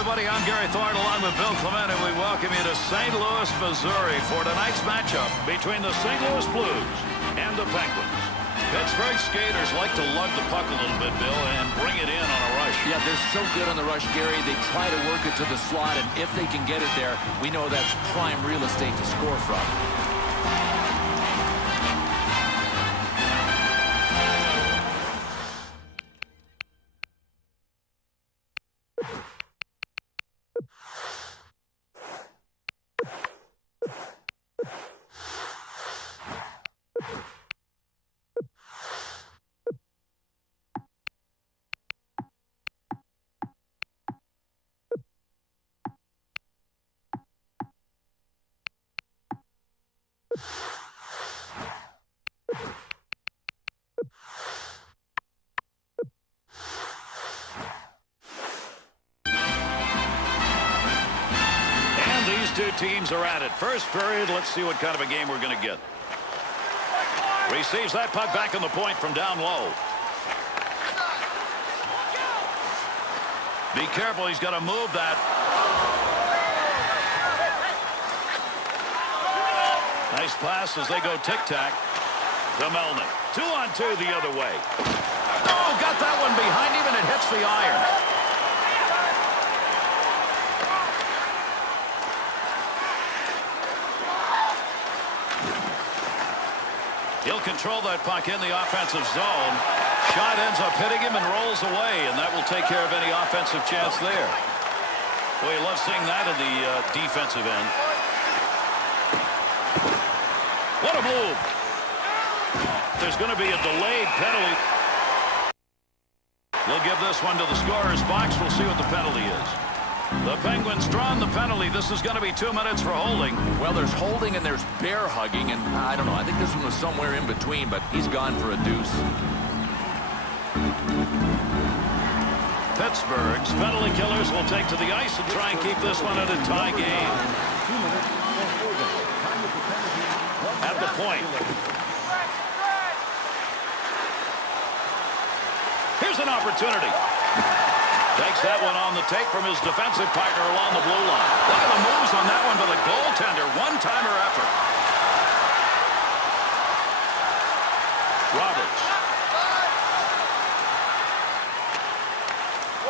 everybody. I'm Gary Thorne along with Bill Clement, and we welcome you to St. Louis, Missouri for tonight's matchup between the St. Louis Blues and the Penguins. Pittsburgh skaters like to lug the puck a little bit, Bill, and bring it in on a rush. Yeah, they're so good on the rush, Gary. They try to work it to the slot, and if they can get it there, we know that's prime real estate to score from. Two teams are at it. First period, let's see what kind of a game we're going to get. Receives that puck back on the point from down low. Be careful, he's got to move that. Nice pass as they go tic-tac to Melnick. 2-on-2 the other way. Oh, got that one behind him, and it hits the iron. He'll control that puck in the offensive zone. Shot ends up hitting him and rolls away, and that will take care of any offensive chance there. Boy, you love seeing that in the defensive end. What a move. There's going to be a delayed penalty. We'll give this one to the scorer's box. We'll see what the penalty is. The Penguins drawing the penalty. This is going to be 2 minutes for holding. Well, there's holding and there's bear hugging, and I don't know. I think this one was somewhere in between, but he's gone for a deuce. Pittsburgh's penalty killers will take to the ice and try and keep this one at a tie game. At the point. Here's an opportunity. Takes that one on the take from his defensive partner along the blue line. Look at the moves on that one by the goaltender. One-timer effort. Roberts.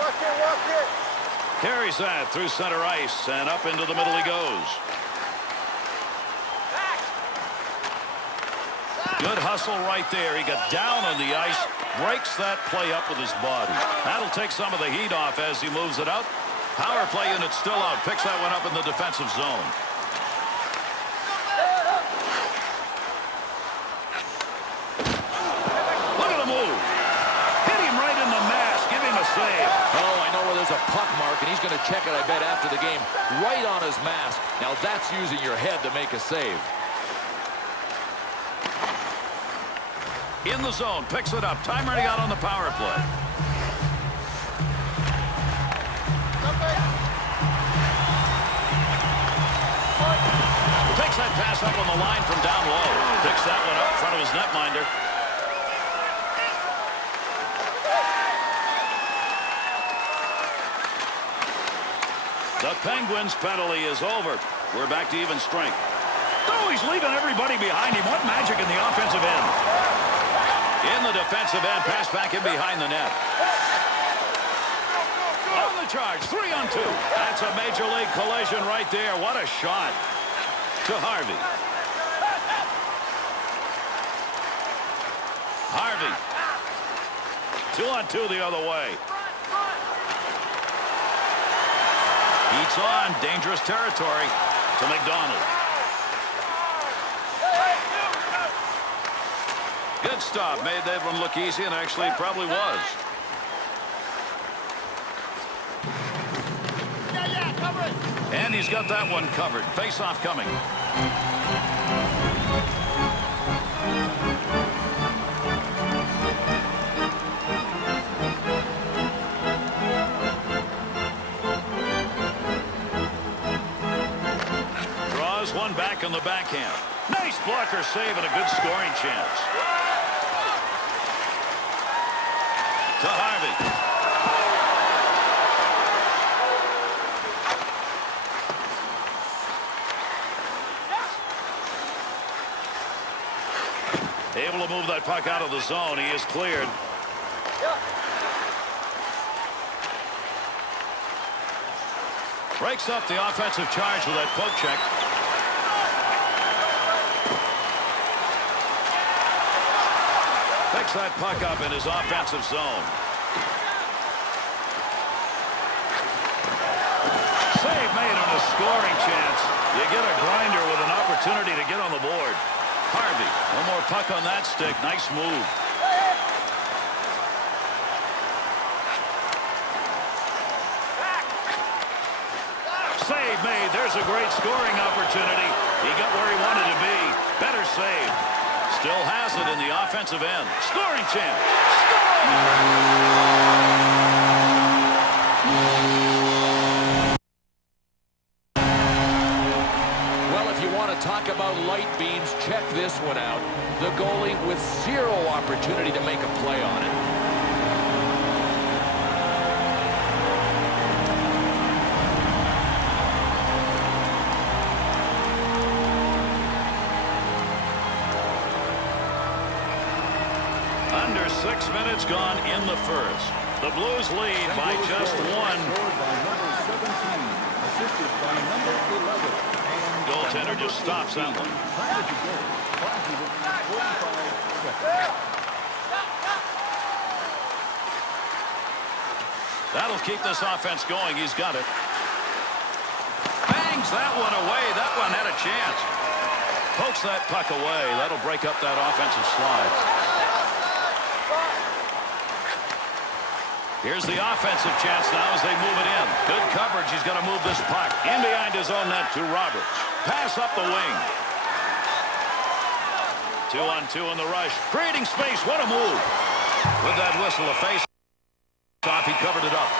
Walk it. Carries that through center ice, and up into the middle he goes. Good hustle right there. He got down on the ice, breaks that play up with his body. That'll take some of the heat off as he moves it out. Power play unit still out. Picks that one up in the defensive zone. Look at the move. Hit him right in the mask. Give him a save. Oh, I know where there's a puck mark, and he's going to check it, I bet, after the game. Right on his mask. Now that's using your head to make a save. In the zone, picks it up. Time running out on the power play. Takes that pass up on the line from down low. Picks that one up in front of his netminder. The Penguins' penalty is over. We're back to even strength. Oh, he's leaving everybody behind him. What magic in the offensive end. In the defensive end, pass back in behind the net. On the charge, 3-on-2. That's a major league collision right there. What a shot to Harvey. Harvey. 2-on-2 the other way. Heats on, dangerous territory to McDonald. Good stop. Made that one look easy, and actually probably was. And he's got that one covered. Face-off coming. Draws one back on the backhand. Nice blocker save and a good scoring chance. To Harvey. that puck out of the zone. He is cleared. Breaks up the offensive charge with that poke check. Picks that puck up in his offensive zone. Save made on a scoring chance. You get a grinder with an opportunity to get on the board. Harvey, one more puck on that stick. Nice move. Save made. There's a great scoring opportunity. He got where he wanted to be. Better save. Still has it in the offensive end. Scoring chance. Well, if you want to talk about light beams, check this one out. The goalie with zero opportunity to make a play on it. Under 6 minutes gone in the first. The Blues lead by just one. Goaltender just stops that one. That'll keep this offense going. He's got it. Bangs that one away. That one had a chance. Pokes that puck away. That'll break up that offensive slide. Here's the offensive chance now as they move it in. Good coverage. He's going to move this puck in behind his own net to Roberts. Pass up the wing. 2-on-2 in the rush. Creating space. What a move. With that whistle, a face off. He covered it up.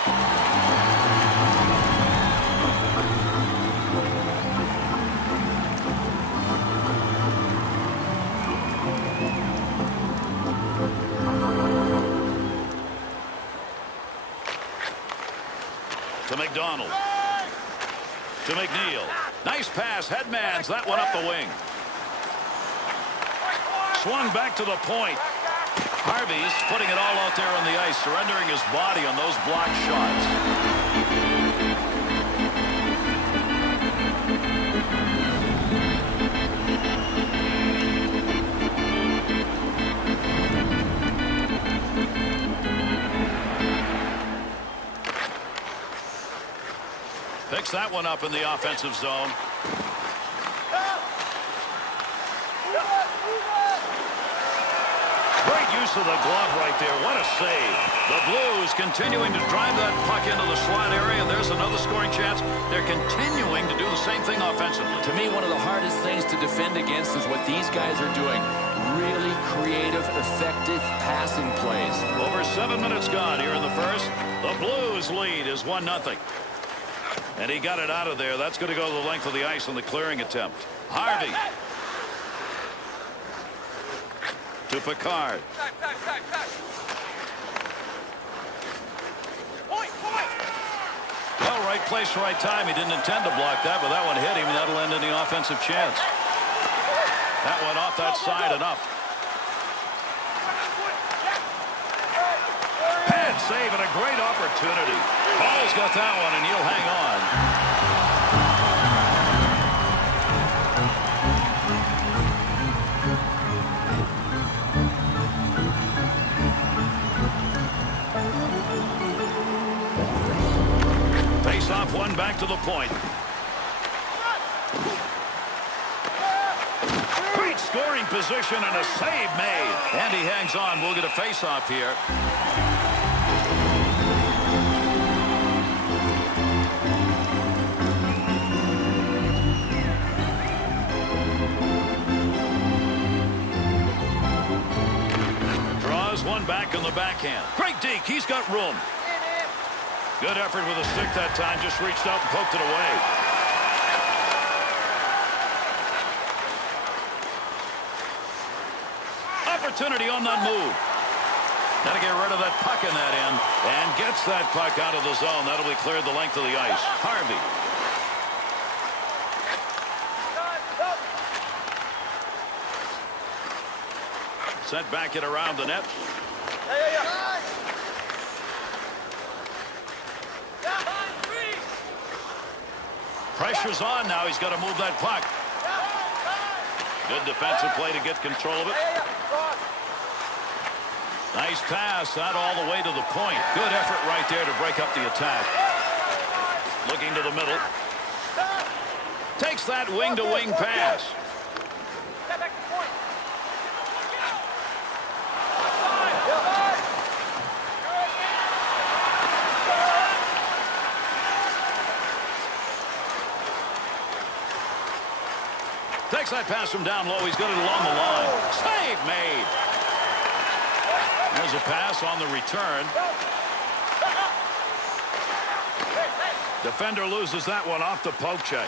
To McDonald. To McNeil. Nice pass. Headmans that one up the wing. Swung back to the point. Harvey's putting it all out there on the ice, surrendering his body on those blocked shots. Picks that one up in the offensive zone. Great use of the glove right there. What a save. The Blues continuing to drive that puck into the slot area, and there's another scoring chance. They're continuing to do the same thing offensively. To me, one of the hardest things to defend against is what these guys are doing. Really creative, effective passing plays. Over 7 minutes gone here in the first. The Blues lead is 1-0. And he got it out of there. That's going to go the length of the ice on the clearing attempt. Harvey. To Picard. Well, right place, right time. He didn't intend to block that, but that one hit him, and that'll end in the offensive chance. That one off that side and up. Pad save and a great opportunity. Paul's got that one, and he'll hang on. Face off one back to the point. Great scoring position and a save made. And he hangs on. We'll get a face off here. Draws one back on the backhand. Great deke. He's got room. Good effort with a stick that time. Just reached out and poked it away. Opportunity on that move. Got to get rid of that puck in that end. And gets that puck out of the zone. That'll be cleared the length of the ice. Harvey. Sent back it around the net. Pressure's on now. He's got to move that puck. Good defensive play to get control of it. Nice pass, not all the way to the point. Good effort right there to break up the attack. Looking to the middle. Takes that wing-to-wing pass. Takes that pass from down low. He's got it along the line. Save made. There's a pass on the return. Defender loses that one off the poke check.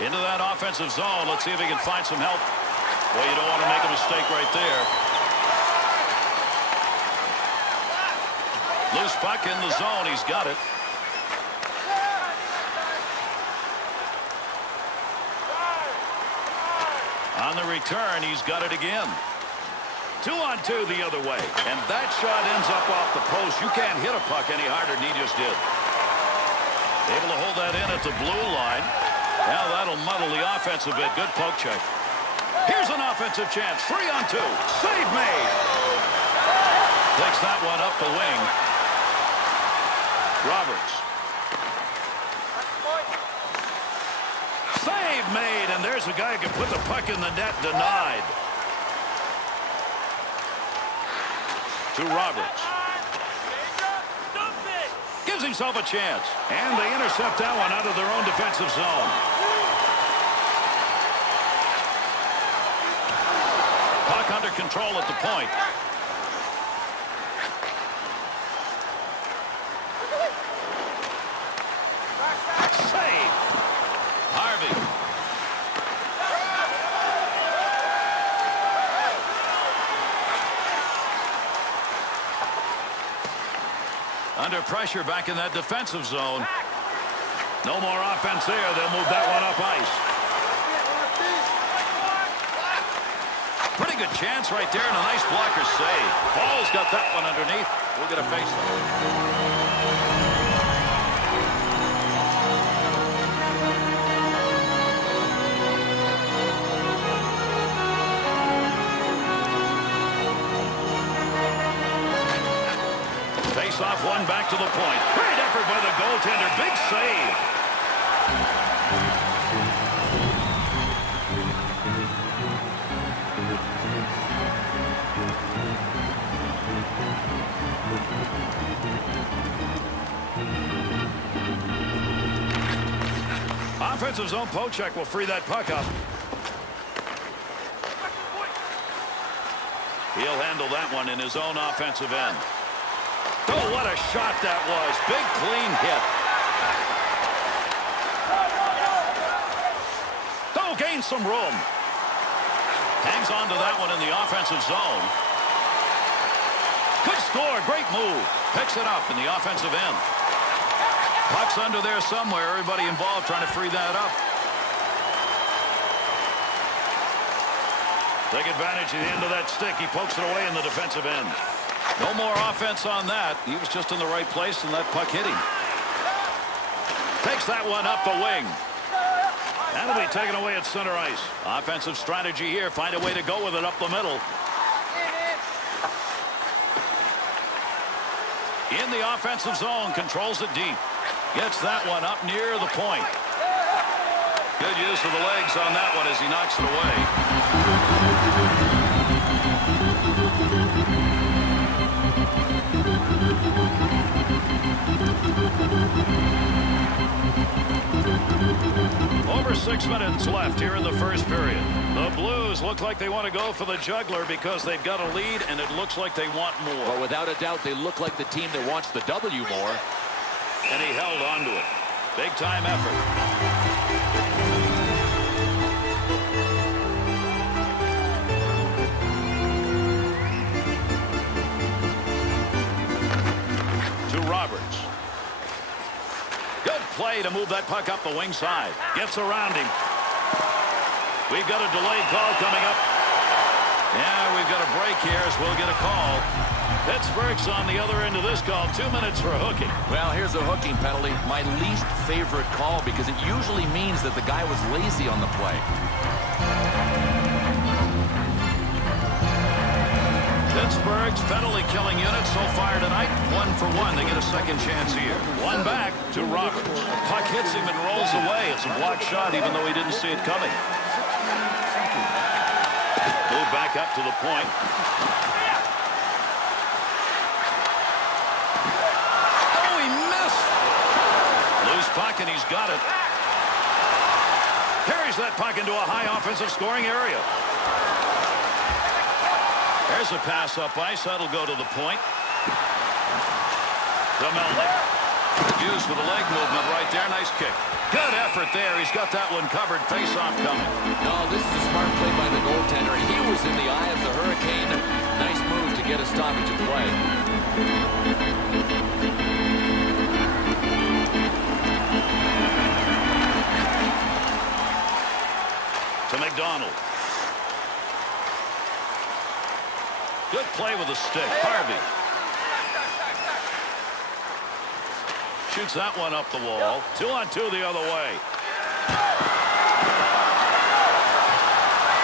Into that offensive zone. Let's see if he can find some help. Well, you don't want to make a mistake right there. Loose puck in the zone. He's got it. On the return, he's got it again. 2-on-2 the other way. And that shot ends up off the post. You can't hit a puck any harder than he just did. Able to hold that in at the blue line. Now that'll muddle the offense a bit. Good poke check. Here's an offensive chance. 3-on-2. Save made. Takes that one up the wing. Roberts. Save made, and there's a guy who can put the puck in the net. Denied. To Roberts. Gives himself a chance. And they intercept that one out of their own defensive zone. Puck under control at the point. Save. Harvey. Under pressure back in that defensive zone. No more offense there. They'll move that one up ice. Pretty good chance right there and a nice blocker save. Paul's got that one underneath. We'll get a face-off. Face-off one back to the point. Great effort by the goaltender. Big save. Offensive zone poke check will free that puck up. He'll handle that one in his own offensive end. Oh, what a shot that was. Big, clean hit. Oh, gains some room. Hangs on to that one in the offensive zone. Good score. Great move. Picks it up in the offensive end. Puck's under there somewhere. Everybody involved trying to free that up. Take advantage of the end of that stick. He pokes it away in the defensive end. No more offense on that. He was just in the right place, and that puck hit him. Takes that one up the wing. That'll be taken away at center ice. Offensive strategy here. Find a way to go with it up the middle. In the offensive zone. Controls it deep. Gets that one up near the point. Good use of the legs on that one as he knocks it away. Over 6 minutes left here in the first period. The Blues look like they want to go for the juggler because they've got a lead, and it looks like they want more. Well, without a doubt, they look like the team that wants the W more. And he held on to it. Big-time effort. To Roberts. Good play to move that puck up the wing side. Gets around him. We've got a delayed call coming up. Yeah, we've got a break here as we'll get a call. Pittsburgh's on the other end of this call. 2 minutes for hooking. Well, here's a hooking penalty. My least favorite call because it usually means that the guy was lazy on the play. Pittsburgh's penalty-killing unit so far tonight, 1 for 1. They get a second chance here. One back to Roberts. The puck hits him and rolls away. It's a blocked shot, even though he didn't see it coming. Move back up to the point. Oh, he missed! Loose puck, and he's got it. Carries that puck into a high offensive scoring area. There's a pass up ice. That'll go to the point. Melnick. Used for the leg movement right there. Nice kick. Good effort there. He's got that one covered. Face-off coming. No, this is a smart play by the goaltender. He was in the eye of the hurricane. Nice move to get a stoppage of play. To McDonald. Good play with the stick. Harvey. Shoots that one up the wall. 2-on-2 the other way.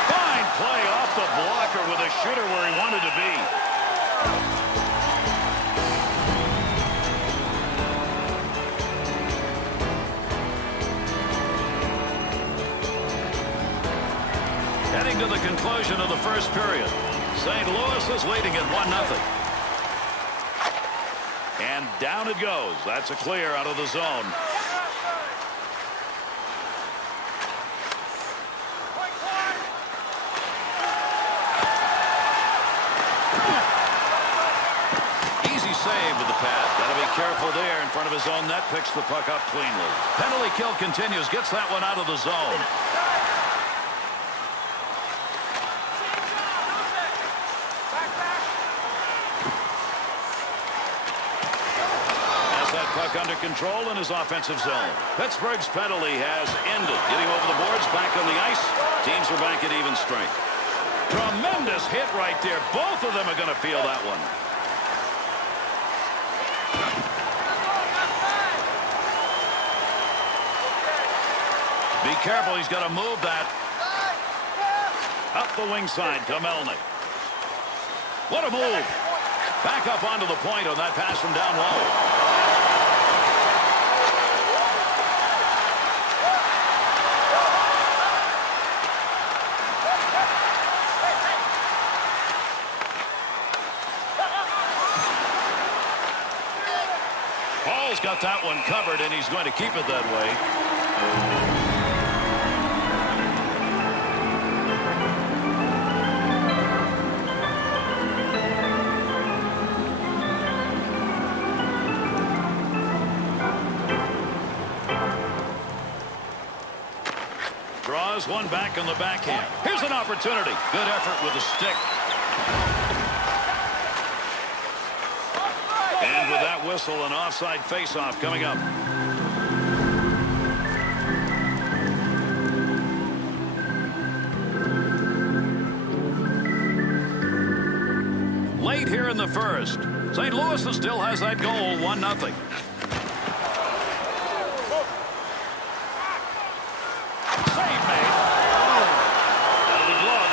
Fine play off the blocker with a shooter where he wanted to be. Heading to the conclusion of the first period. St. Louis is leading at 1-0. And down it goes. That's a clear out of the zone. Easy save with the pad. Got to be careful there in front of his own net. Picks the puck up cleanly. Penalty kill continues. Gets that one out of the zone. Puck under control in his offensive zone. Pittsburgh's penalty has ended. Getting over the boards, back on the ice. Teams are back at even strength. Tremendous hit right there. Both of them are going to feel that one. Be careful. He's got to move that. Up the wing side to Melnick. What a move. Back up onto the point on that pass from down low. Paul's got that one covered, and he's going to keep it that way. Draws one back on the backhand. Here's an opportunity. Good effort with the stick. And with that whistle, an offside faceoff coming up. Late here in the first. St. Louis still has that goal, 1-0. Save made. Out of the glove.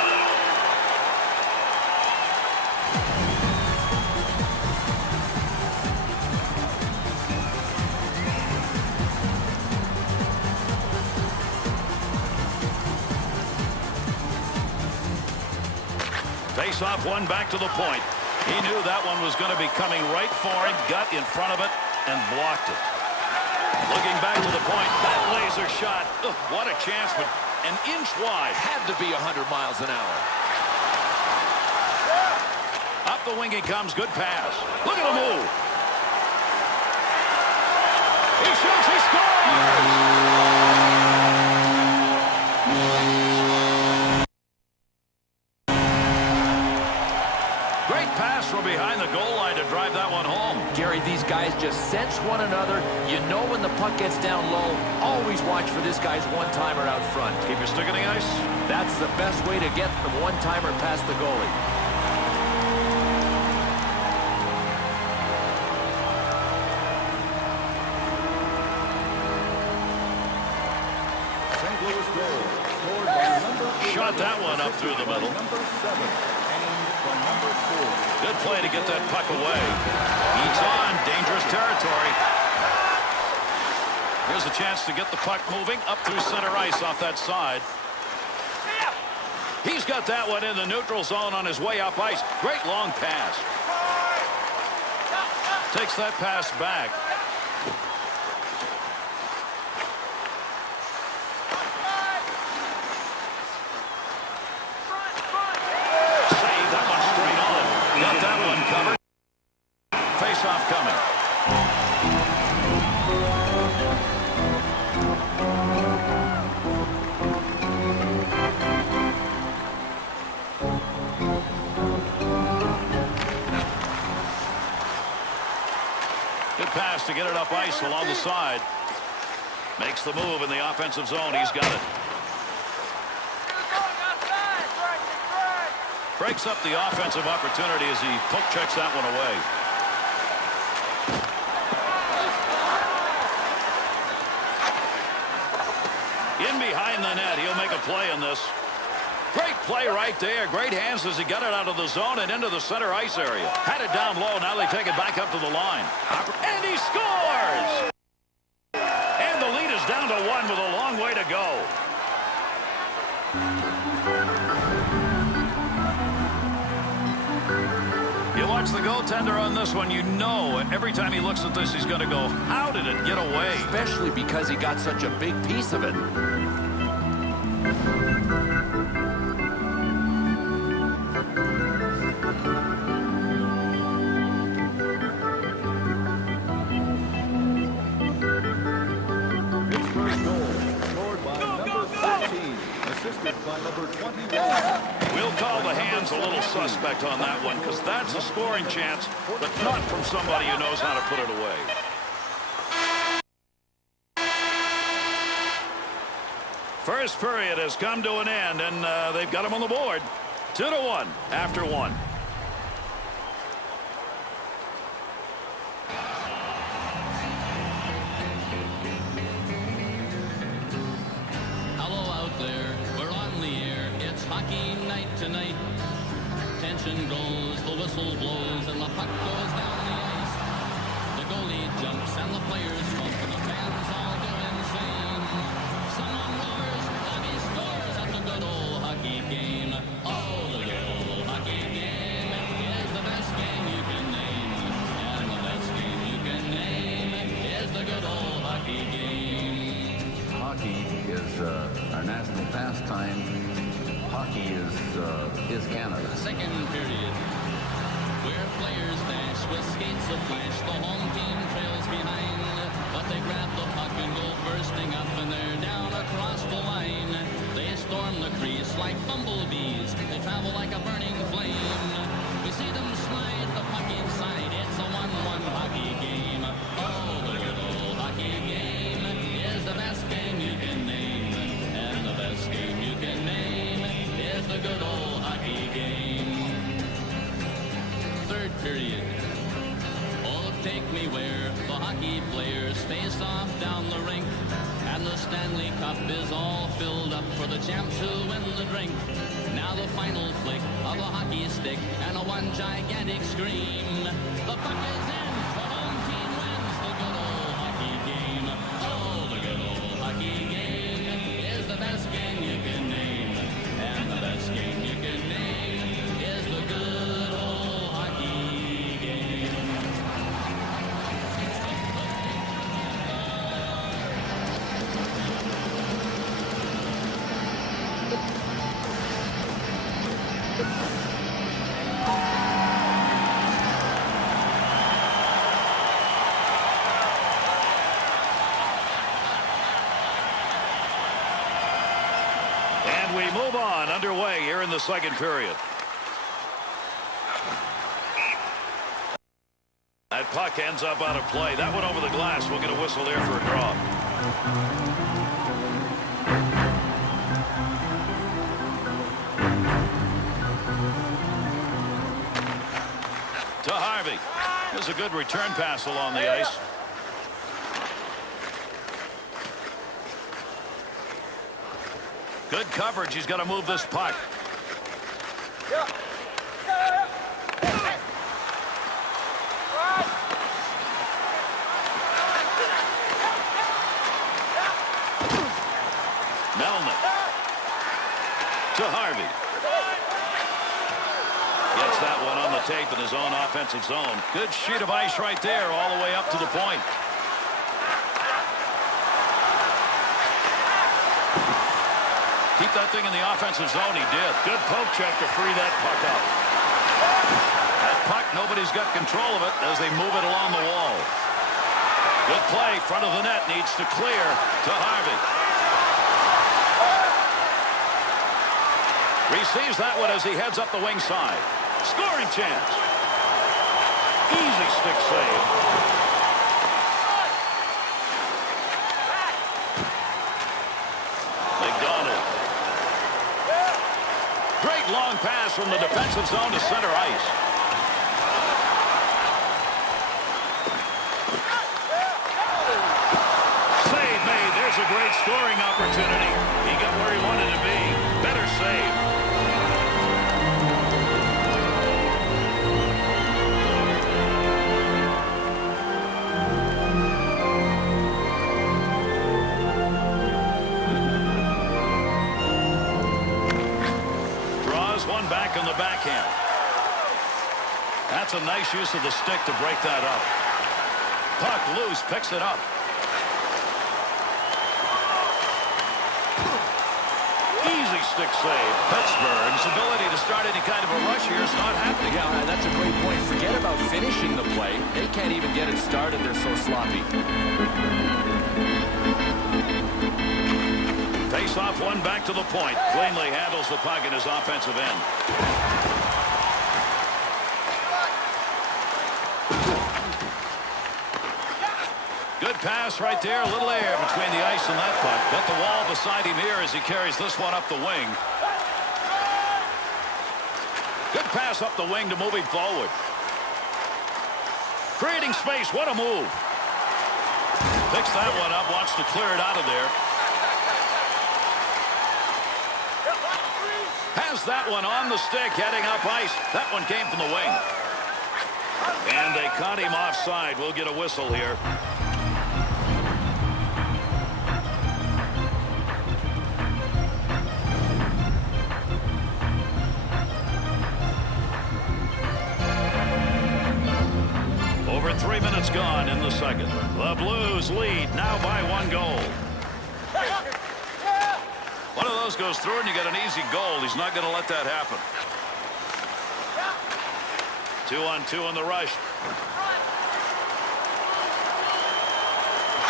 Face off one back to the point. He knew that one was going to be coming right for him, got in front of it, and blocked it. Looking back to the point, that laser shot. Ugh, what a chance, but an inch wide. Had to be 100 miles an hour. Up the wing he comes, good pass. Look at the move. He shoots, he scores! from behind the goal line to drive that one home. Gary, these guys just sense one another. You know when the puck gets down low, always watch for this guy's one-timer out front. Keep your stick in the ice. That's the best way to get the one-timer past the goalie. Shot that one up through the middle. Good play to get that puck away. He's on dangerous territory. Here's a chance to get the puck moving up through center ice off that side. He's got that one in the neutral zone on his way up ice. Great long pass. Takes that pass back. Face-off coming. Good pass to get it up ice along the side. Makes the move in the offensive zone. He's got it. Breaks up the offensive opportunity as he poke checks that one away. In behind the net, he'll make a play in this. Great play right there. Great hands as he got it out of the zone and into the center ice area. Had it down low. Now they take it back up to the line. And he scores! And the lead is down to 1 with a long way to go. You watch the goaltender on this one, you know every time he looks at this, he's going to go, how did it get away? Especially because he got such a big piece of it. Pittsburgh goal, scored by number 13, assisted by number 21. We'll call the hands a little suspect on that one because that's a scoring chance, but not from somebody who knows how to put it away. First period has come to an end, and they've got him on the board. 2-1 after 1. Hello out there, we're on the air. It's hockey night tonight. Tension grows, the whistle blows, and the puck goes down the ice. The goalie jumps and the players trump, and the fans all go insane. Someone roars, and he scores at the good old hockey game. Oh, the good old hockey game is the best game you can name. And the best game you can name is the good old hockey game. Hockey is our national pastime. Hockey is Canada. Second period, where players dash with skates of flash, the home team trails behind, but they grab the puck and go bursting up, and they're down across the line. They storm the crease like bumblebees. They travel like a burning flame. We see them slide the puck inside. It's a 1-1 hockey game. Oh, the good old hockey game is the best game you can name, and the best game you can name is the good old hockey game. Third period. Oh, take me where the hockey players face off down the rink, and the Stanley Cup is all filled up for the champs who win the drink. Now the final flick of a hockey stick and a one gigantic scream. The puck is in. The home team wins the good old hockey game. Oh, the good old hockey game is the best game you can name, and the best game you can name is the good old hockey game. And we move on underway here in the second period. That puck ends up out of play. That went over the glass. We'll get a whistle there for a draw. To Harvey. There's a good return pass along the ice. Good coverage. He's got to move this puck. Melnick. To Harvey. Gets that one on the tape in his own offensive zone. Good sheet of ice right there all the way up to the point. Keep that thing in the offensive zone. He did. Good poke check to free that puck up. That puck, nobody's got control of it as they move it along the wall. Good play. Front of the net needs to clear to Harvey. Receives that one as he heads up the wing side. Scoring chance. Easy stick save. McDonald. Great long pass from the defensive zone to center ice. Save made. There's a great scoring opportunity. He got where he wanted to be. Better save. One back on the backhand. That's a nice use of the stick to break that up. Puck loose, picks it up. Easy stick save. Pittsburgh's ability to start any kind of a rush here is not happening. Yeah, that's a great point. Forget about finishing the play. They can't even get it started. They're so sloppy. Face off one back to the point. Cleanly handles the puck in his offensive end. Good pass right there. A little air between the ice and that puck. Got the wall beside him here as he carries this one up the wing. Good pass up the wing to move him forward. Creating space. What a move. Picks that one up. Wants to clear it out of there. Has that one on the stick, heading up ice. That one came from the wing. And they caught him offside. We'll get a whistle here. Over 3 minutes gone in the second. The Blues lead now by 1 goal. One of those goes through and you get an easy goal. He's not going to let that happen. 2-on-2 in the rush.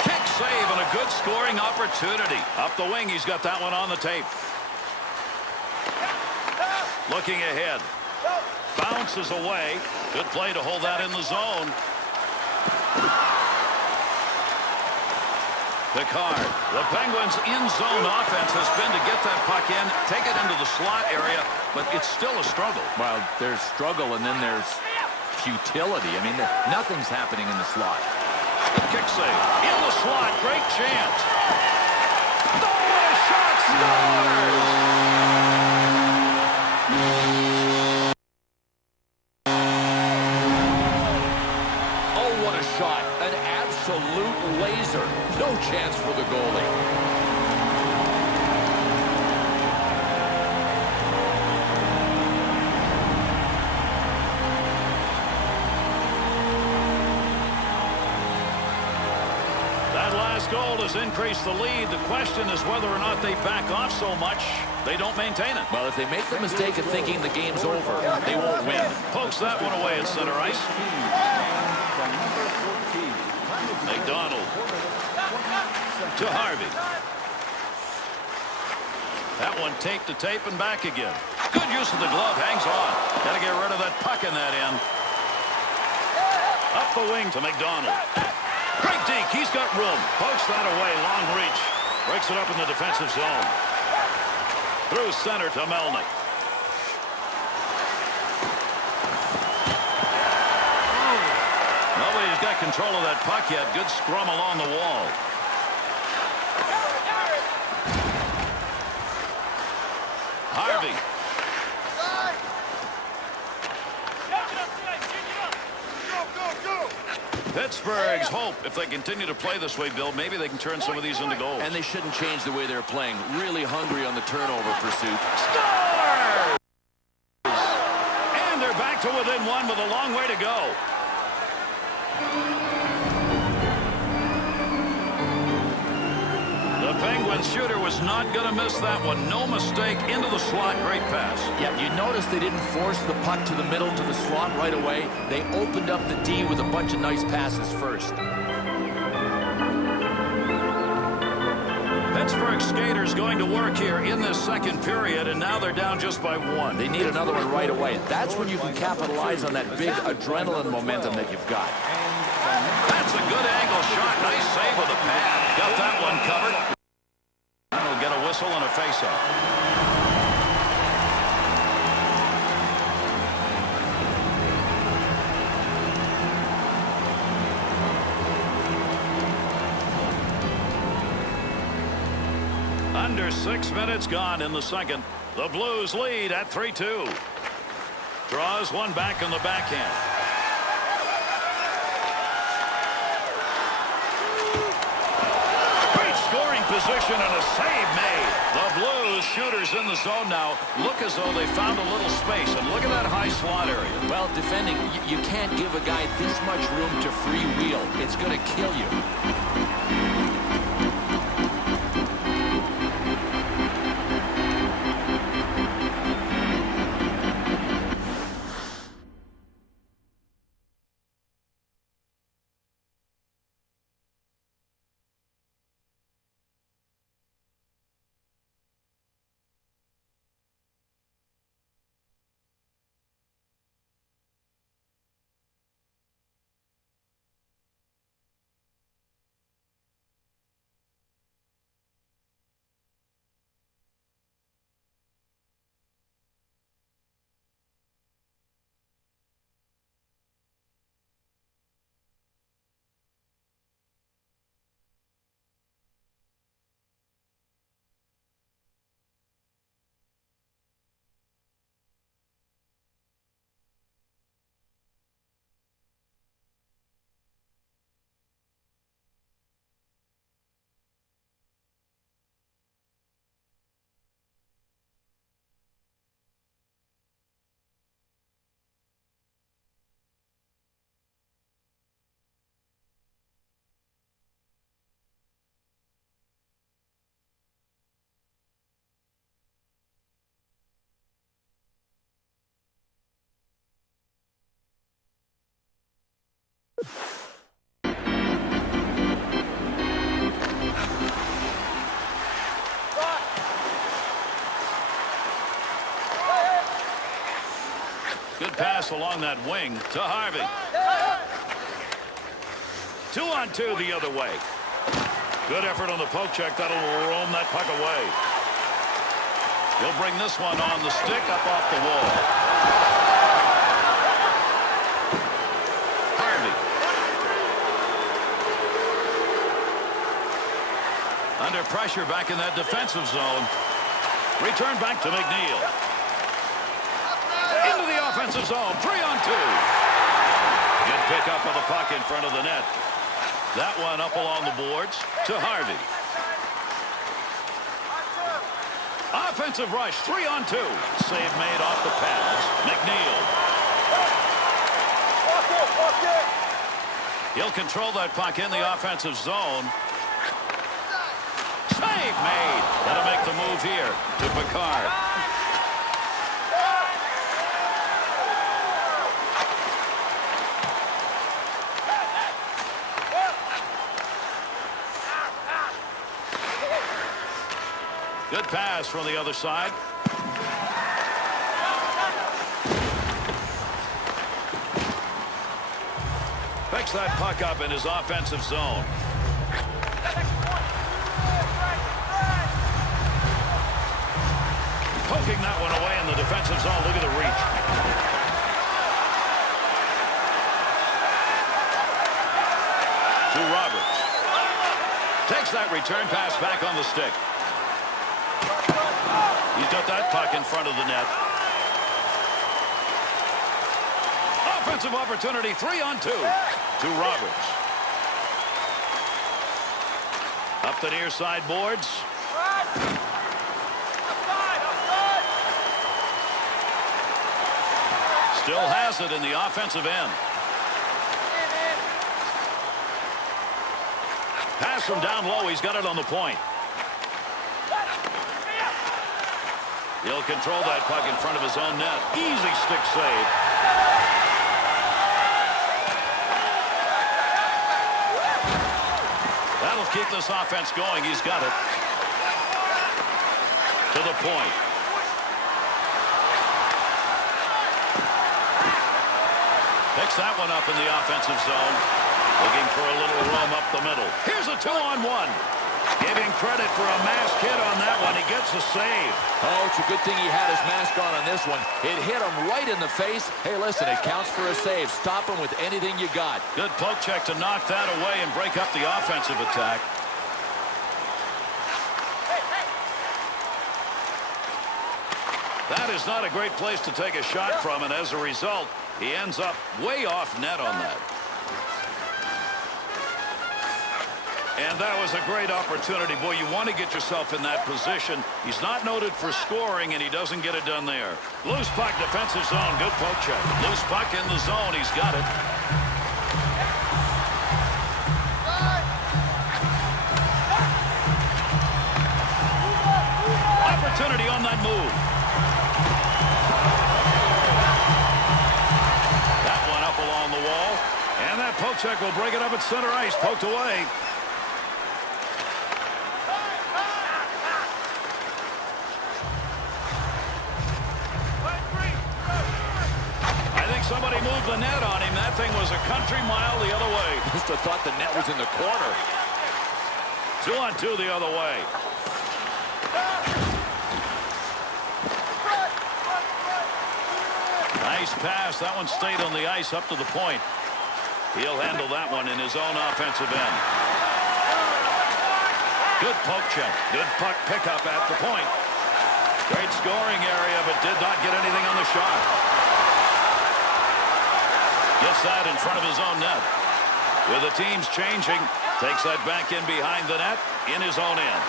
Kick save and a good scoring opportunity. Up the wing, he's got that one on the tape. Looking ahead. Bounces away. Good play to hold that in the zone. Picard. The Penguins' in-zone offense has been to get that puck in, take it into the slot area, but it's still a struggle. Well, there's struggle and then there's futility. I mean, nothing's happening in the slot. Good kick save. In the slot. Great chance. Oh, what a shot. Scores! Oh, what a shot. An absolute laser. No chance for the goalie. That last goal has increased the lead. The question is whether or not they back off so much they don't maintain it. Well, if they make the mistake of thinking the game's over, they won't win. Pokes that one away at center ice. McDonald to Harvey. That one tape to tape and back again. Good use of the glove. Hangs on. Got to get rid of that puck in that end. Up Up the wing to McDonald. Great deke. He's got room. Pokes that away. Long reach. Breaks it up in the defensive zone. Through center to Melnick. Nobody's got control of that puck yet. Good scrum along the wall. Harvey. Pittsburgh's hope, if they continue to play this way, Bill, maybe they can turn some of these into goals. And they shouldn't change the way they're playing. Really hungry on the turnover pursuit. Scores! And they're back to within one with a long way to go. The Penguins shooter was not going to miss that one. No mistake, into the slot. Great pass. Yeah, you notice they didn't force the puck to the middle to the slot right away. They opened up the D with a bunch of nice passes first. Pittsburgh skaters going to work here in this second period, and now they're down just by one. They need another one right away. That's when you can capitalize on that big adrenaline momentum that you've got. That's a good angle shot. Nice save with a pad. Got that one covered. He'll get a whistle and a face-off. Under 6 minutes gone in the second. The Blues lead at 3-2. Draws one back on the backhand. Great scoring position and a save made. The Blues shooters in the zone now look as though they found a little space. And look at that high slot area. Well, defending, you can't give a guy this much room to freewheel. It's going to kill you. Good pass along that wing to Harvey. 2-on-2 the other way. Good effort on the poke check. That'll roam that puck away. He'll bring this one on the stick up off the wall. Harvey. Under pressure back in that defensive zone. Return back to McNeil. Into the offensive zone. 3-on-2. Good pick up of the puck in front of the net. That one up along the boards to Harvey. Offensive rush. 3-on-2. Save made off the pads. McNeil. He'll control that puck in the offensive zone. Save made. That'll make the move here to Picard. Good pass from the other side. Picks that puck up in his offensive zone. Poking that one away in the defensive zone. Look at the reach. To Roberts. Takes that return pass back on the stick. He's got that puck in front of the net. Offensive opportunity, 3-on-2 to Roberts. Up the near side boards. Still has it in the offensive end. Pass from down low. He's got it on the point. He'll control that puck in front of his own net. Easy stick save. That'll keep this offense going. He's got it. To the point. Picks that one up in the offensive zone. Looking for a little room up the middle. Here's a 2-on-1. Giving credit for a mask hit on that one. He gets a save. Oh, it's a good thing he had his mask on this one. It hit him right in the face. Hey, listen, it counts for a save. Stop him with anything you got. Good poke check to knock that away and break up the offensive attack. That is not a great place to take a shot from, and as a result, he ends up way off net on that. And that was a great opportunity. Boy, you want to get yourself in that position. He's not noted for scoring, and he doesn't get it done there. Loose puck, defensive zone. Good poke check. Loose puck in the zone. He's got it. Opportunity on that move. That one up along the wall. And that poke check will break it up at center ice. Poked away. Somebody moved the net on him. That thing was a country mile the other way. Must have thought the net was in the corner. 2-on-2 the other way. Nice pass. That one stayed on the ice up to the point. He'll handle that one in his own offensive end. Good poke check. Good puck pickup at the point. Great scoring area, but did not get anything on the shot. Gets that in front of his own net. With the teams changing, takes that back in behind the net in his own end.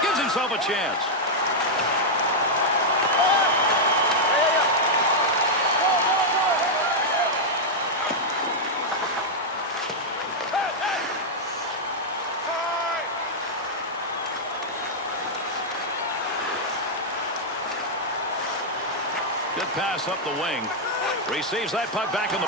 Gives himself a chance. Good pass up the wing. Receives that puck back in the...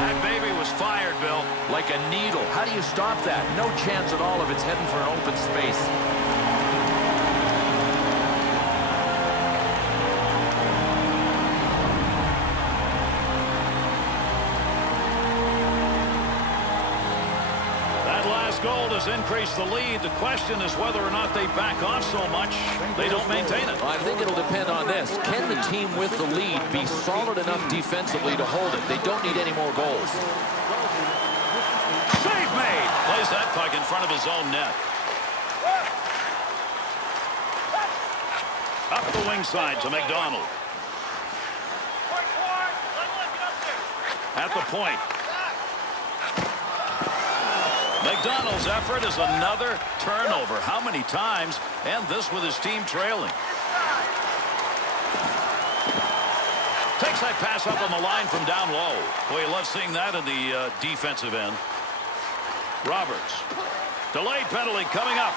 That baby was fired, Bill. Like a needle. How do you stop that? No chance at all if it's heading for an open space. Goal has increased the lead. The question is whether or not they back off so much they don't maintain it. I think it'll depend on this. Can the team with the lead be solid enough defensively to hold it? They don't need any more goals. Save made. Plays that puck in front of his own net. Up the wing side to McDonald. At the point. McDonald's effort is another turnover. How many times? And this with his team trailing. Takes that pass up on the line from down low. Boy, you love seeing that in the defensive end. Roberts. Delayed penalty coming up.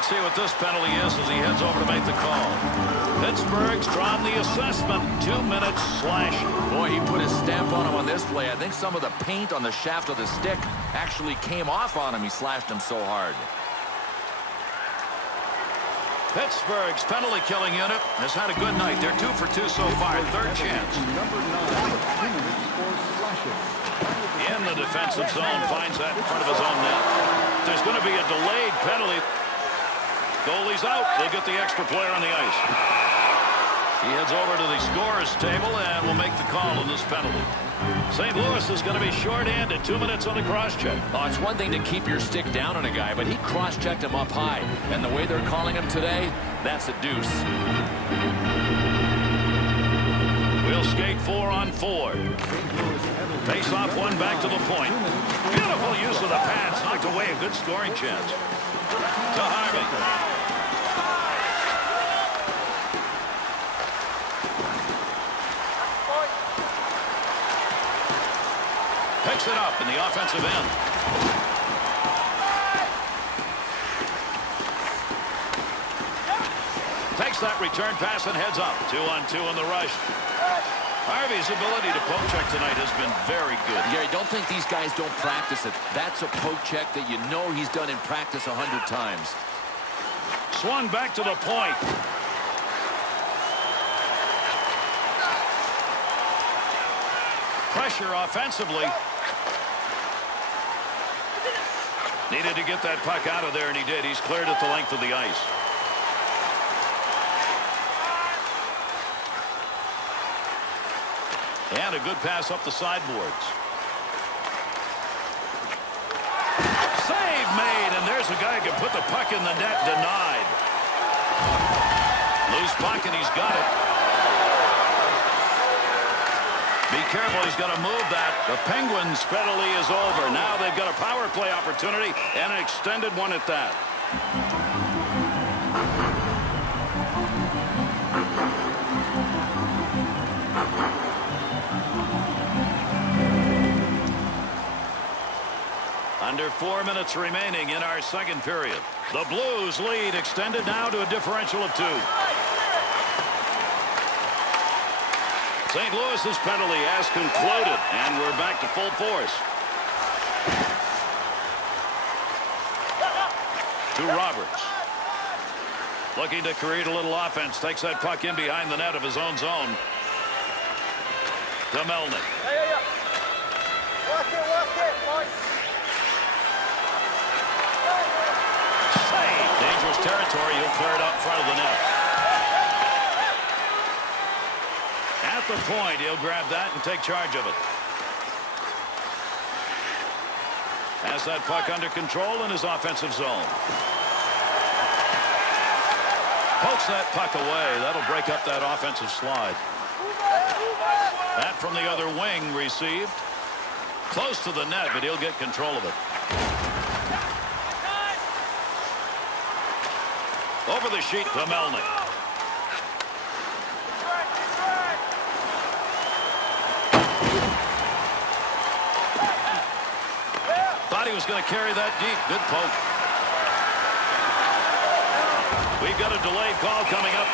Let's see what this penalty is as he heads over to make the call. Pittsburgh's drawn the assessment. 2 minutes slashing. Boy, he put his stamp on him on this play. I think some of the paint on the shaft of the stick actually came off on him. He slashed him so hard. Pittsburgh's penalty killing unit has had a good night. They're 2 for 2 so far. Third chance. Number 9, 2 minutes for slashes. In the defensive zone, finds that in front of his own net. There's going to be a delayed penalty. Goalie's out. They'll get the extra player on the ice. He heads over to the scorer's table and will make the call on this penalty. St. Louis is going to be short-handed. 2 minutes on the cross-check. Oh, it's one thing to keep your stick down on a guy, but he cross-checked him up high. And the way they're calling him today, that's a deuce. We'll skate 4 on 4. Face off one back to the point. Beautiful use of the pads. Knocked away a good scoring chance. To Harvey. Picks it up in the offensive end. Takes that return pass and heads up. 2 on 2 in the rush. Harvey's ability to poke check tonight has been very good. Gary, don't think these guys don't practice it. That's a poke check that you know he's done in practice 100 times. Swung back to the point. Pressure offensively. Needed to get that puck out of there, and he did. He's cleared at the length of the ice. And a good pass up the sideboards. Save made, and there's a guy who can put the puck in the net. Denied. Loose puck, and he's got it. Be careful, he's going to move that. The Penguins' penalty is over. Now they've got a power play opportunity, and an extended one at that. Under 4 minutes remaining in our second period. The Blues lead extended now to a differential of 2. St. Louis's penalty has concluded, and we're back to full force. To Roberts. Looking to create a little offense. Takes that puck in behind the net of his own zone. To Melnick. Save. Dangerous territory. He'll clear it out in front of the net. At the point, he'll grab that and take charge of it. Has that puck under control in his offensive zone. Pokes that puck away. That'll break up that offensive slide. That from the other wing received. Close to the net, but he'll get control of it. Over the sheet to Melnick. Thought he was going to carry that deep. Good poke. We've got a delayed call coming up.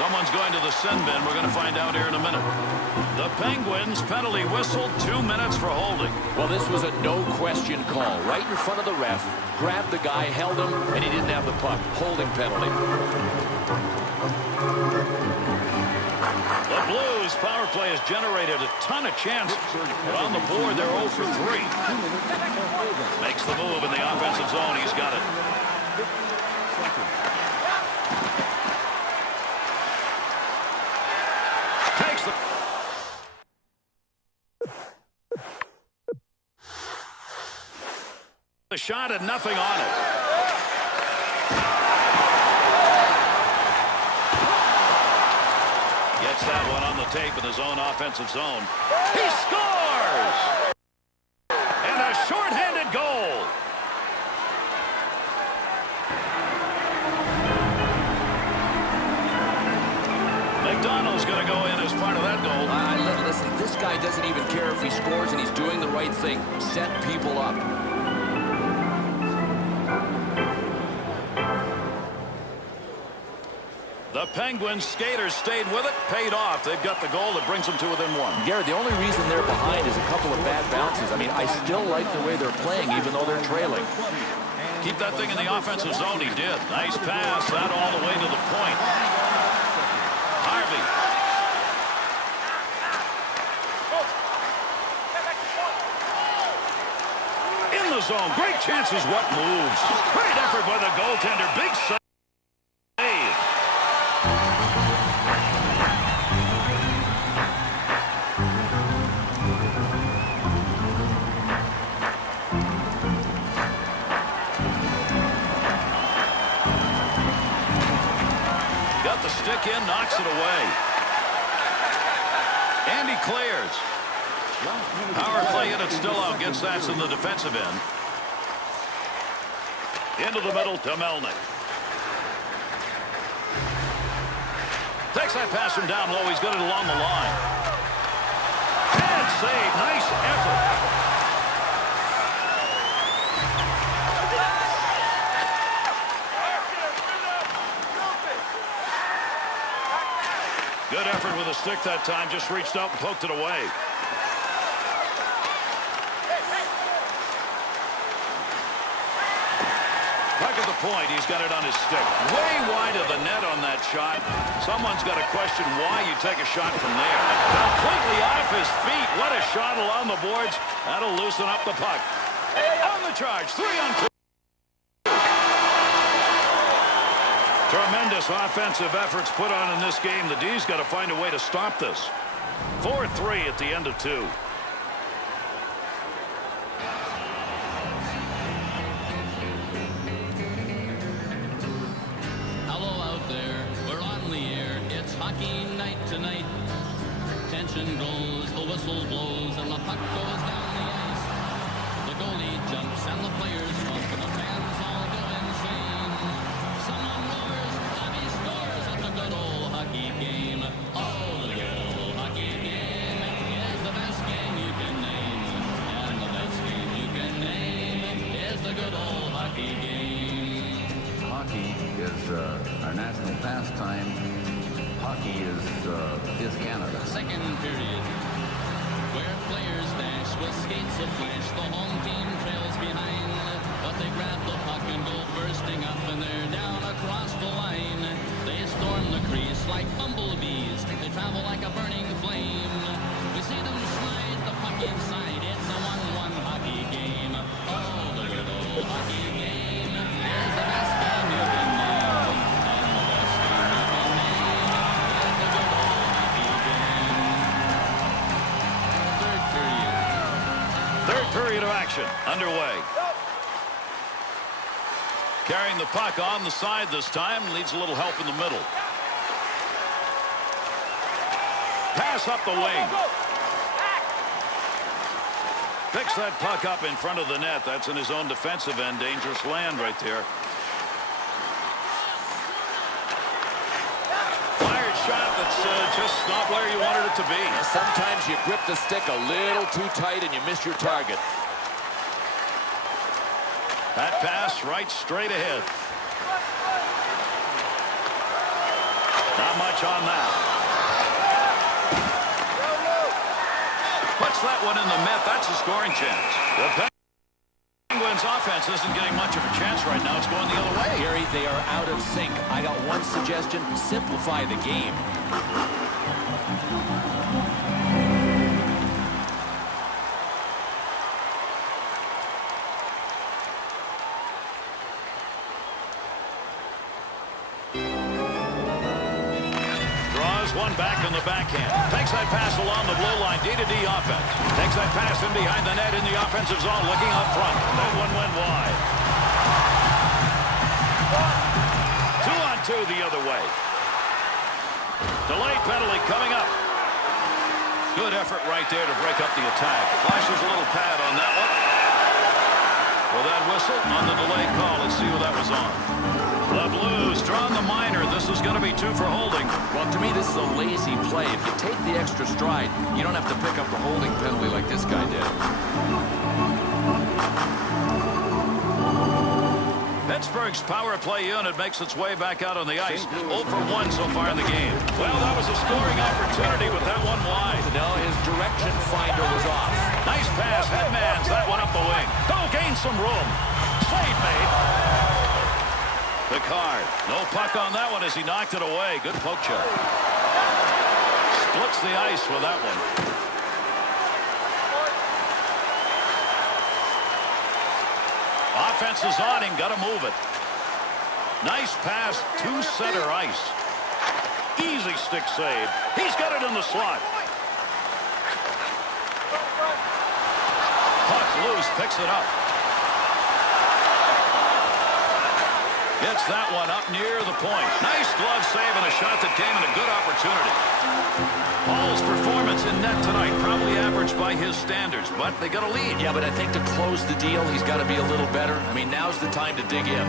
Someone's going to the sin bin. We're going to find out here in a minute. The Penguins penalty whistled. 2 minutes for holding. Well, this was a no-question call. Right in front of the ref. Grabbed the guy, held him, and he didn't have the puck. Holding penalty. The Blues power play has generated a ton of chances. But on the board, they're 0 for 3. Makes the move in the offensive zone. He's got it. Takes the shot and nothing on it. Gets that one on the tape in his own offensive zone. He scores! And a shorthanded goal. McDonald's going to go in as part of that goal. Listen, this guy doesn't even care if he scores, and he's doing the right thing. Set people up. The Penguins skaters stayed with it, paid off. They've got the goal that brings them to within one. Garrett, the only reason they're behind is a couple of bad bounces. I mean, I still like the way they're playing, even though they're trailing. Keep that thing in the offensive zone. He did. Nice pass. That all the way to the point. Harvey. In the zone. Great chances. What moves? Great effort by the goaltender. Big save. Got the stick in, knocks it away. And he clears. Power play in it still out. Gets that in the defensive end. Into the middle to Melnick. Takes that pass from down low. He's got it along the line. And save. Nice effort. Good effort with a stick that time. Just reached out and poked it away. Back at the point, he's got it on his stick. Way wide of the net on that shot. Someone's got to question why you take a shot from there. Completely off his feet. What a shot along the boards. That'll loosen up the puck. On the charge, 3-on-2. Tremendous offensive efforts put on in this game. The D's got to find a way to stop this. 4-3 at the end of 2. Hockey night tonight. Tension grows, the whistle blows, and the puck goes down the ice. The goalie jumps and the players jump, and the fans all go insane. Someone roars, Bobby scores at the good old hockey game. Oh, the good old hockey game is the best game you can name. And the best game you can name is the good old hockey game. Hockey is our national pastime. Hockey is Canada. Second period, where players dash with skates aflash. The home team trails behind, but they grab the puck and go bursting up, and they're down across the line. They storm the crease like bumblebees. They travel like a burning flame. We see them slide the puck inside. It's a 1-1 hockey game. Oh, the good old hockey game is the best game you can name. Third period of action underway. Carrying the puck on the side this time. Needs a little help in the middle. Pass up the wing. Picks that puck up in front of the net. That's in his own defensive end. Dangerous land right there. Shot that's just not where you wanted it to be. Sometimes you grip the stick a little too tight and you miss your target. That pass right straight ahead. Not much on that. Puts that one in the net. That's a scoring chance. The Penguins offense isn't getting much of a chance right now. It's going the other way. Gary, they are out of sync. I got one suggestion. Simplify the game. Draws one back on the backhand. Takes that pass along the blue line. D-to-D offense. Takes that pass in behind the net in the offensive zone. Looking up front. That one went wide. 2-on-2 the other way. Delayed penalty coming up. Good effort right there to break up the attack. Flashes a little pad on that one. With that whistle on the delayed call. Let's see what that was on. The Blues drawing the minor. This is going to be 2 for holding. Well, to me, this is a lazy play. If you take the extra stride, you don't have to pick up the holding penalty like this guy did. Pittsburgh's power play unit makes its way back out on the ice. 0 for 1 so far in the game. Well, that was a scoring opportunity with that one wide. No, his direction finder was off. Nice pass, headmans that one up the wing. Oh, gain some room. Save made. The card. No puck on that one as he knocked it away. Good poke check. Splits the ice with that one. Offense is on him. Got to move it. Nice pass to center ice. Easy stick save. He's got it in the slot. Puck loose. Picks it up. Gets that one up near the point. Nice glove save and a shot that came in a good opportunity. Hall's performance in net tonight probably average by his standards, but they got a lead. Yeah, but I think to close the deal, he's got to be a little better. I mean, now's the time to dig in.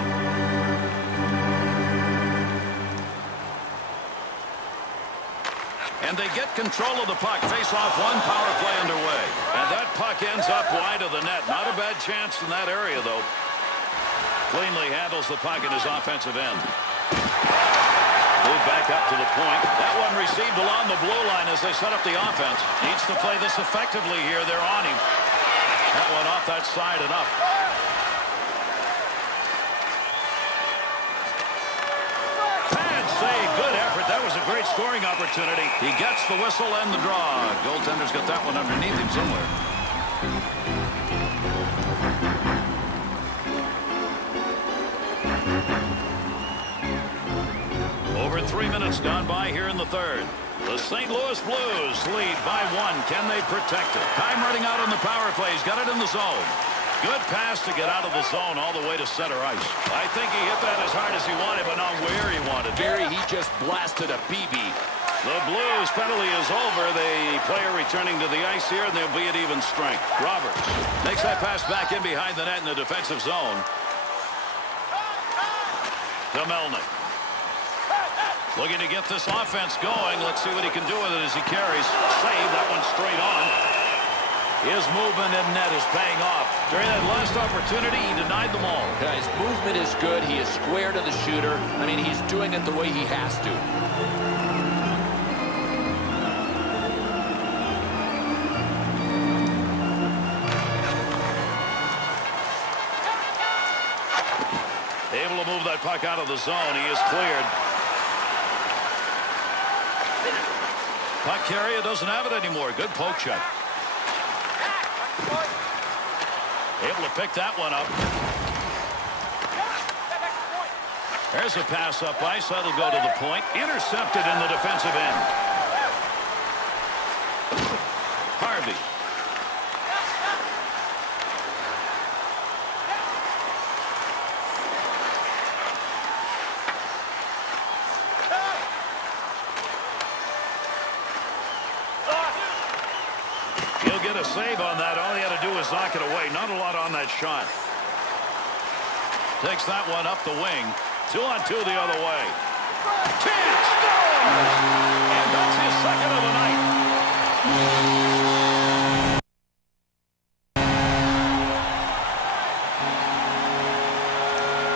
And they get control of the puck. Face off, one power play underway. And that puck ends up wide of the net. Not a bad chance in that area, though. Cleanly handles the puck in his offensive end. Move back up to the point. That one received along the blue line as they set up the offense. Needs to play this effectively here. They're on him. That one off that side and up. Bad save. Good effort. That was a great scoring opportunity. He gets the whistle and the draw. Goaltender's got that one underneath him somewhere. Over 3 minutes gone by here in the third. The St. Louis Blues lead by 1. Can they protect it? Time running out on the power play. He's got it in the zone. Good pass to get out of the zone all the way to center ice. I think he hit that as hard as he wanted, but not where he wanted. Barry, he just blasted a BB. The Blues penalty is over. The player returning to the ice here, and they'll be at even strength. Roberts makes that pass back in behind the net in the defensive zone. To Melnick. Looking to get this offense going. Let's see what he can do with it as he carries. Save that one straight on. His movement in net is paying off. During that last opportunity, he denied them all. Yeah, his movement is good. He is square to the shooter. I mean, he's doing it the way he has to. Able to move that puck out of the zone. He is cleared. Puck carrier doesn't have it anymore. Good poke check. Able to pick that one up. There's a pass up ice. That'll go to the point. Intercepted in the defensive end. Harvey. Get a save on that. All he had to do was knock it away. Not a lot on that shot. Takes that one up the wing. 2-on-2 the other way. Chance! And that's his second of the night.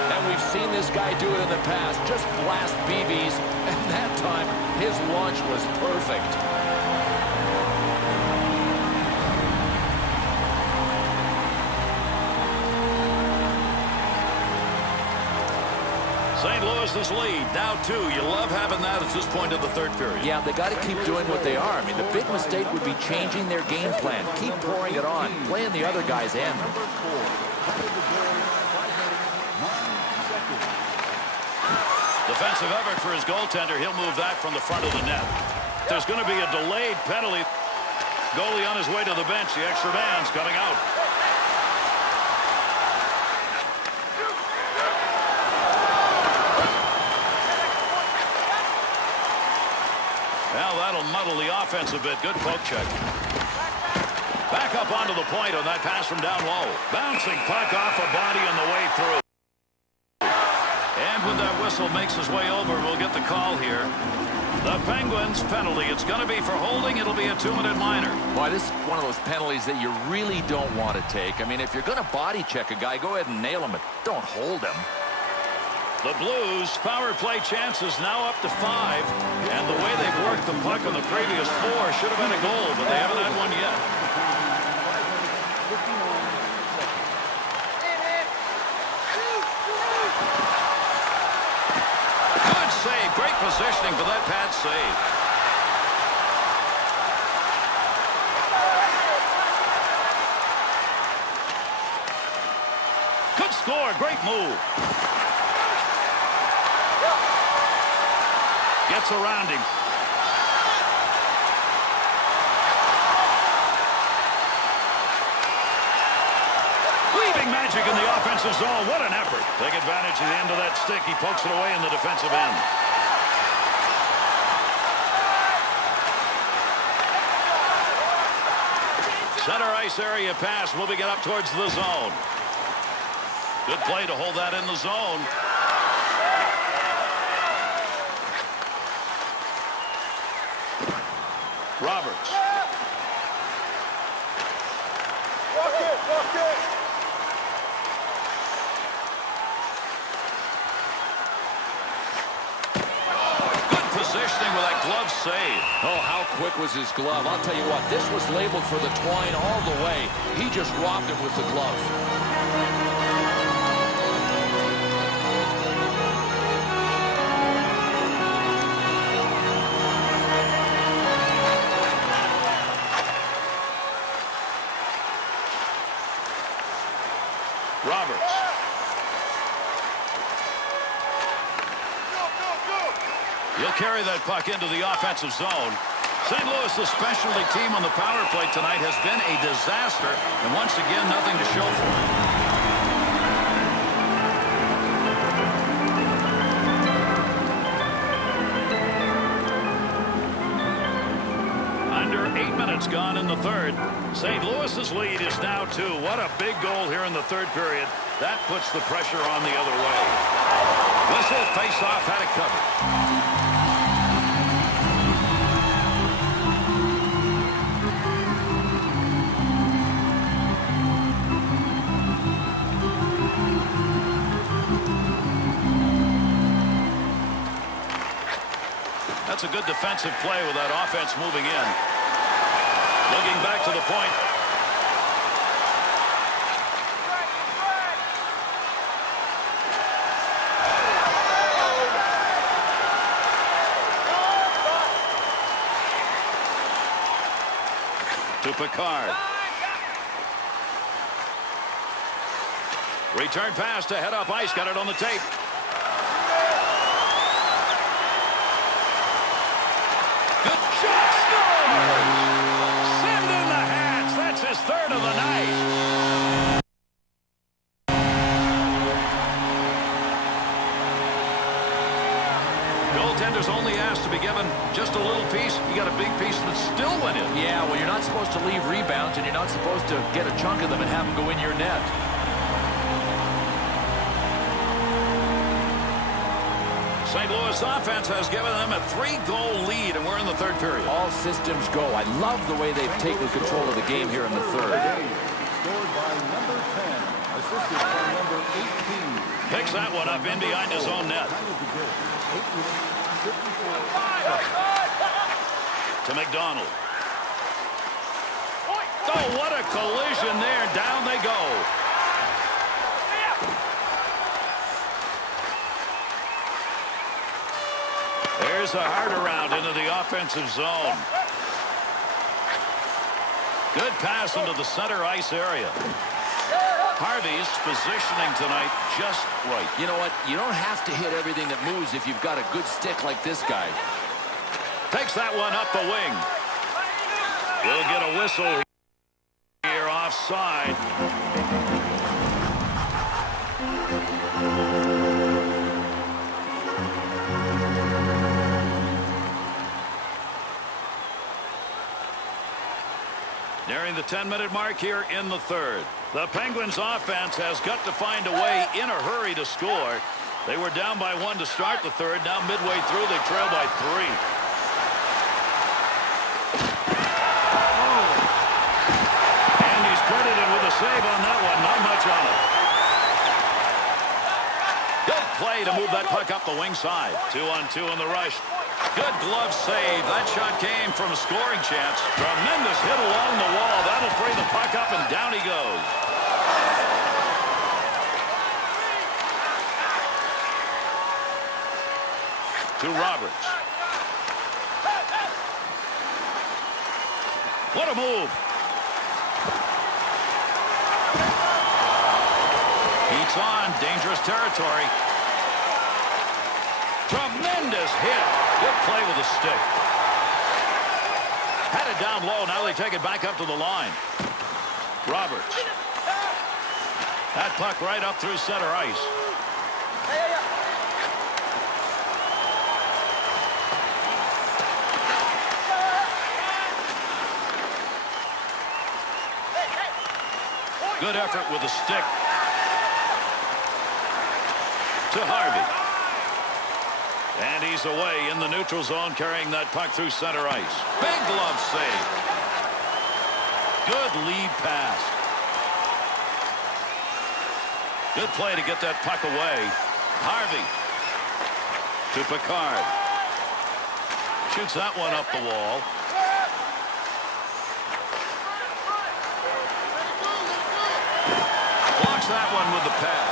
And we've seen this guy do it in the past. Just blast BBs. And that time, his launch was perfect. St. Louis's lead, now 2. You love having that at this point of the third period. Yeah, they got to keep doing what they are. I mean, the big mistake would be changing their game plan. Keep pouring it on, playing the other guy's end. Defensive effort for his goaltender. He'll move that from the front of the net. There's going to be a delayed penalty. Goalie on his way to the bench. The extra man's coming out. Well, that'll muddle the offense a bit. Good poke check. Back up onto the point on that pass from down low. Bouncing puck off a body on the way through. And when that whistle makes his way over, we'll get the call here. The Penguins penalty. It's going to be for holding. It'll be a 2-minute minor. Boy, this is one of those penalties that you really don't want to take. I mean, if you're going to body check a guy, go ahead and nail him, but don't hold him. The Blues' power play chances now up to 5. And the way they've worked the puck on the previous 4 should have been a goal, but they haven't had one yet. Good save. Great positioning for that pad save. Good score. Great move. Gets around him. Leaving magic in the offensive zone. What an effort. Take advantage of the end of that stick. He pokes it away in the defensive end. Center ice area pass moving it up towards the zone. Good play to hold that in the zone. Roberts. Good positioning with that glove save. Oh, how quick was his glove. I'll tell you what, this was labeled for the twine all the way. He just robbed him with the glove. Roberts. He'll carry that puck into the offensive zone. St. Louis, the specialty team on the power play tonight, has been a disaster, and once again, nothing to show for it. Under 8 minutes gone in the third. St. Louis's lead is now 2. What a big goal here in the third period. That puts the pressure on the other way. Whistle, face-off, had it covered. That's a good defensive play with that offense moving in. Looking back to the point. To Picard. Return pass to head up ice. Got it on the tape. Good shot. Scores! Send in the hats. That's his third of the night. Goaltender's only asked to be given just a little piece. You got a big piece that still went in. Yeah, well, you're not supposed to leave rebounds, and you're not supposed to get a chunk of them and have them go in your net. St. Louis offense has given them a 3-goal lead, and we're in the third period. All systems go. I love the way they've taken control of the game here in the third. Scored by number 10, assisted by number 18. Picks that one up in behind his own net. To McDonald. Oh, what a collision there. Down they go. There's a hard around into the offensive zone. Good pass into the center ice area. Harvey's positioning tonight just right. You know what? You don't have to hit everything that moves if you've got a good stick like this guy. Takes that one up the wing. We'll get a whistle here offside. Nearing the 10-minute mark here in the third. The Penguins offense has got to find a way in a hurry to score. They were down by 1 to start the third. Now midway through, they trail by 3. And he's credited with a save on that one. Not much on it. Good play to move that puck up the wing side. 2-on-2 in the rush. Good glove save. That shot came from a scoring chance. Tremendous hit along the wall. That'll free the puck up, and down he goes. To Roberts. What a move. Heats on. Dangerous territory. Tremendous hit. Good play with the stick. Had it down low. Now they take it back up to the line. Roberts. That puck right up through center ice. Good effort with the stick. To Harvey. And he's away in the neutral zone, carrying that puck through center ice. Big glove save. Good lead pass. Good play to get that puck away. Harvey. To Picard. Shoots that one up the wall. Blocks that one with the pad.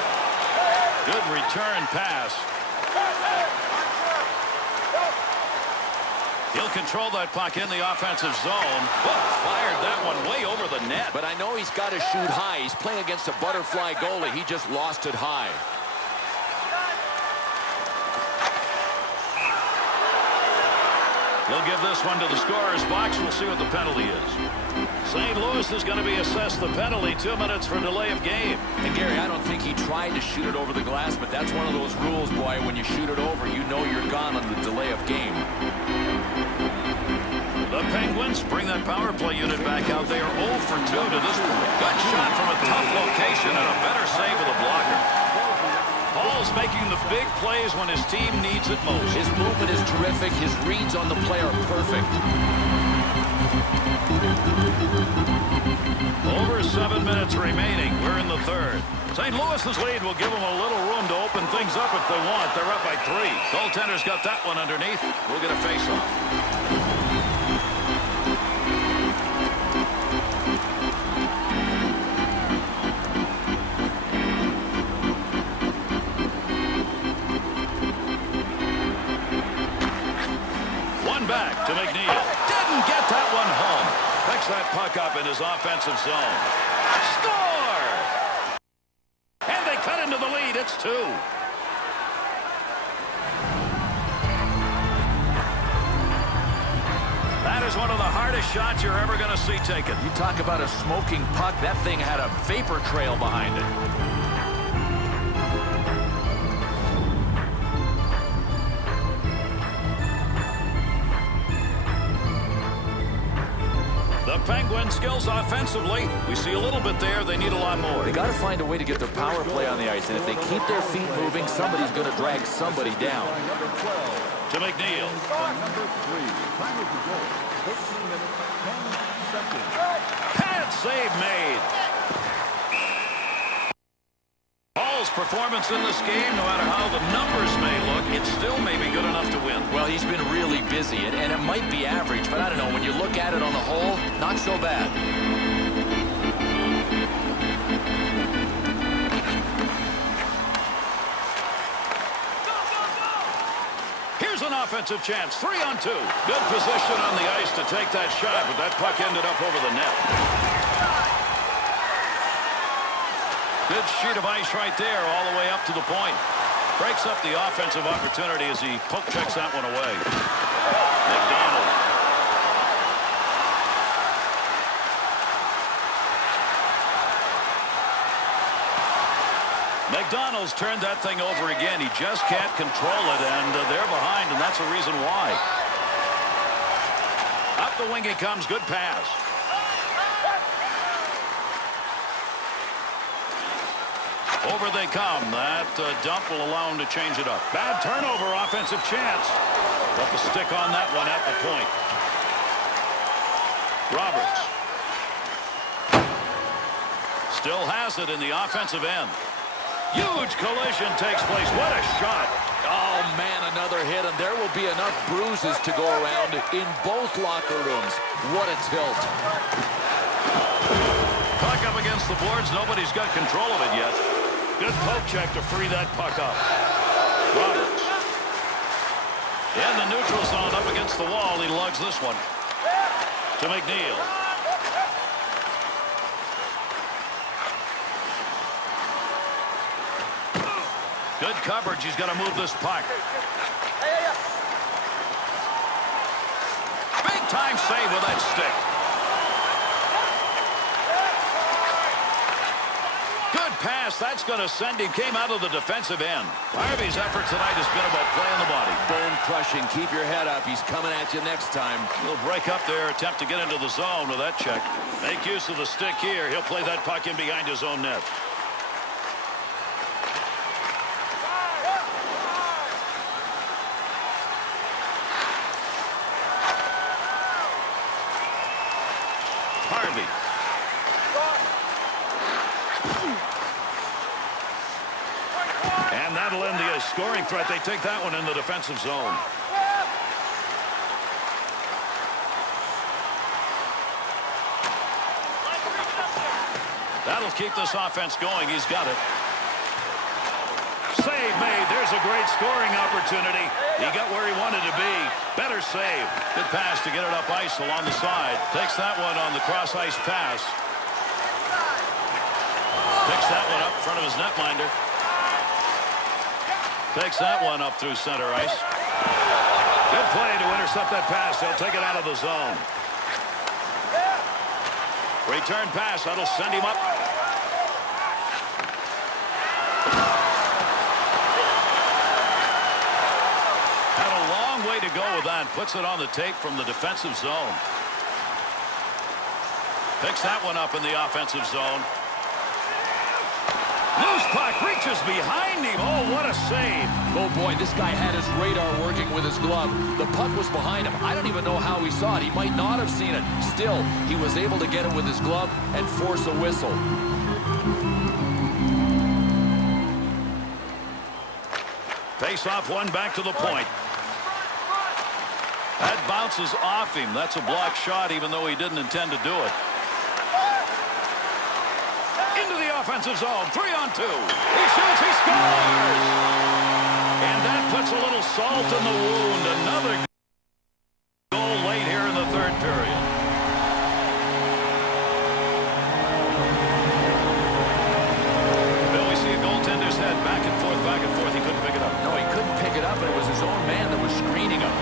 Good return pass. He'll control that puck in the offensive zone. Oh, fired that one way over the net. But I know he's got to shoot high. He's playing against a butterfly goalie. He just lost it high. We'll give this one to the scorer's box. We'll see what the penalty is. St. Louis is going to be assessed the penalty. 2 minutes for delay of game. And Gary, I don't think he tried to shoot it over the glass, but that's one of those rules, boy. When you shoot it over, you know you're gone on the delay of game. The Penguins bring that power play unit back out. They are 0 for 2 to this point. Good shot from a tough location and a better save with a blocker. Hall's making the big plays when his team needs it most. His movement is terrific. His reads on the play are perfect. Over 7 minutes remaining. We're in the third. St. Louis's lead will give them a little room to open things up if they want. They're up by 3. Goaltender's got that one underneath. We'll get a face-off. Back to McNeil. Didn't get that one home. Picks that puck up in his offensive zone. Score! And they cut into the lead. It's 2. That is one of the hardest shots you're ever going to see taken. You talk about a smoking puck. That thing had a vapor trail behind it. Penguin skills offensively. We see a little bit there. They need a lot more. They got to find a way to get their power play on the ice, and if they keep their feet moving, somebody's going to drag somebody down. To McNeil. Number 3. Time of the goal. 14 minutes, 10 seconds. Pad save made. Hall's performance in this game, no matter how the numbers may look, it still may be good enough to win. Well, he's been really busy, and it might be average, but I don't know. When you look at it on the whole, not so bad. Here's an offensive chance. 3-on-2. Good position on the ice to take that shot, but that puck ended up over the net. Good sheet of ice right there all the way up to the point. Breaks up the offensive opportunity as he poke checks that one away. McDonald. McDonald's turned that thing over again. He just can't control it, and they're behind, and that's the reason why. Up the wing he comes. Good pass. Over they come. That dump will allow him to change it up. Bad turnover, offensive chance. Got the stick on that one at the point. Roberts. Still has it in the offensive end. Huge collision takes place. What a shot. Oh, man, another hit, and there will be enough bruises to go around in both locker rooms. What a tilt. Puck up against the boards. Nobody's got control of it yet. Good poke check to free that puck up. Roberts. In the neutral zone up against the wall. He lugs this one to McNeil. Good coverage. He's got to move this puck. Big time save with that stick. Good pass. That's going to send him. Came out of the defensive end. Harvey's effort tonight has been about playing the body. Bone crushing. Keep your head up. He's coming at you next time. He'll break up there, attempt to get into the zone with that check. Make use of the stick here. He'll play that puck in behind his own net. Harvey. And that'll end the scoring threat. They take that one in the defensive zone. That'll keep this offense going. He's got it. Save made. There's a great scoring opportunity. He got where he wanted to be. Better save. Good pass to get it up ice along the side. Takes that one on the cross ice pass. Picks that one up in front of his netminder. Takes that one up through center ice. Good play to intercept that pass. They'll take it out of the zone. Return pass. That'll send him up. Had a long way to go with that. Puts it on the tape from the defensive zone. Picks that one up in the offensive zone. Loose puck reaches behind him. Oh, what a save. Oh, boy, this guy had his radar working with his glove. The puck was behind him. I don't even know how he saw it. He might not have seen it. Still, he was able to get it with his glove and force a whistle. Face off one back to the point. That bounces off him. That's a blocked shot, even though he didn't intend to do it. Into the offensive zone. 3-on-2. He shoots. He scores. And that puts a little salt in the wound. Another goal late here in the third period. Bill, we see a goaltender's head back and forth, back and forth. He couldn't pick it up. No, he couldn't pick it up, and it was his own man that was screening him.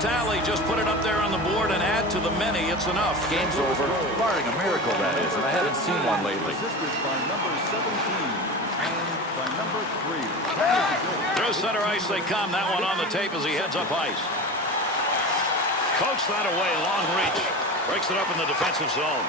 Tally just put it up there on the board and add to the many. It's enough. Game's over, barring a miracle, that is, and I haven't seen one lately. Assisted by number 17 and by number 3. Through center ice they come. That one on the tape as he heads up ice. Coax that away. Long reach. Breaks it up in the defensive zone.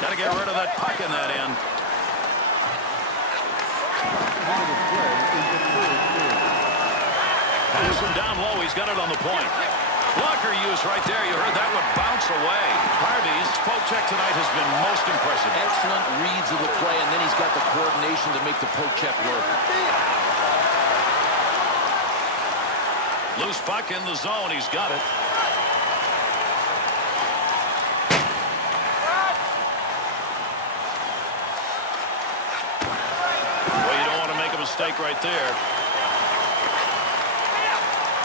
Got to get rid of that puck in that end. Pass him down low. He's got it on the point. Blocker use right there. You heard that one bounce away. Harvey's poke check tonight has been most impressive. Excellent reads of the play, and then he's got the coordination to make the poke check work. Loose puck in the zone. He's got it. Mistake right there.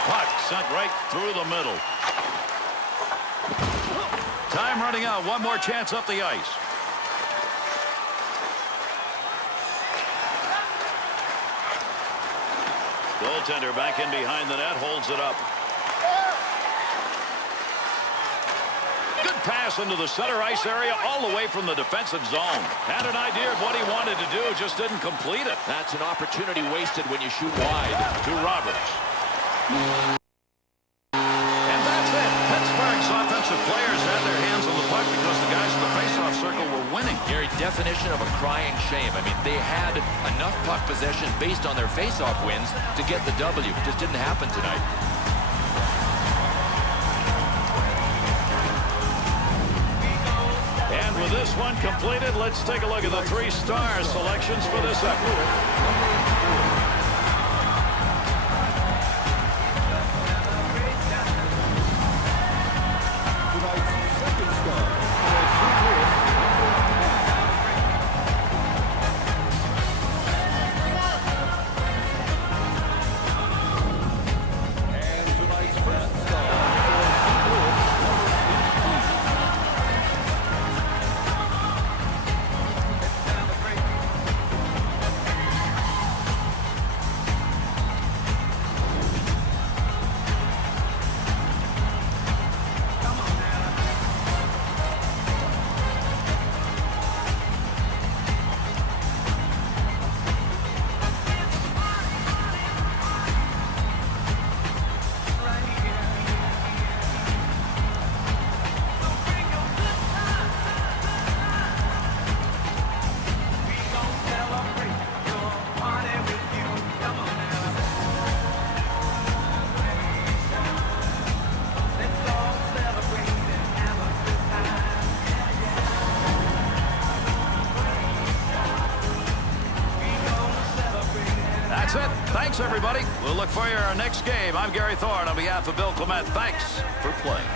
Puck sent right through the middle. Time running out. One more chance up the ice. Goaltender back in behind the net, holds it up. Good pass into the center ice area all the way from the defensive zone. Had an idea of what he wanted to do, just didn't complete it. That's an opportunity wasted when you shoot wide. To Roberts. And that's it. Pittsburgh's offensive players had their hands on the puck because the guys in the faceoff circle Gary, definition of a crying shame. I mean, they had enough puck possession based on their face-off wins to get the W. Just didn't happen tonight. And with this one completed, let's take a look at the 3-star selections for this effort. That's it. Thanks, everybody. We'll look for you our next game. I'm Gary Thorne on behalf of Bill Clement. Thanks for playing.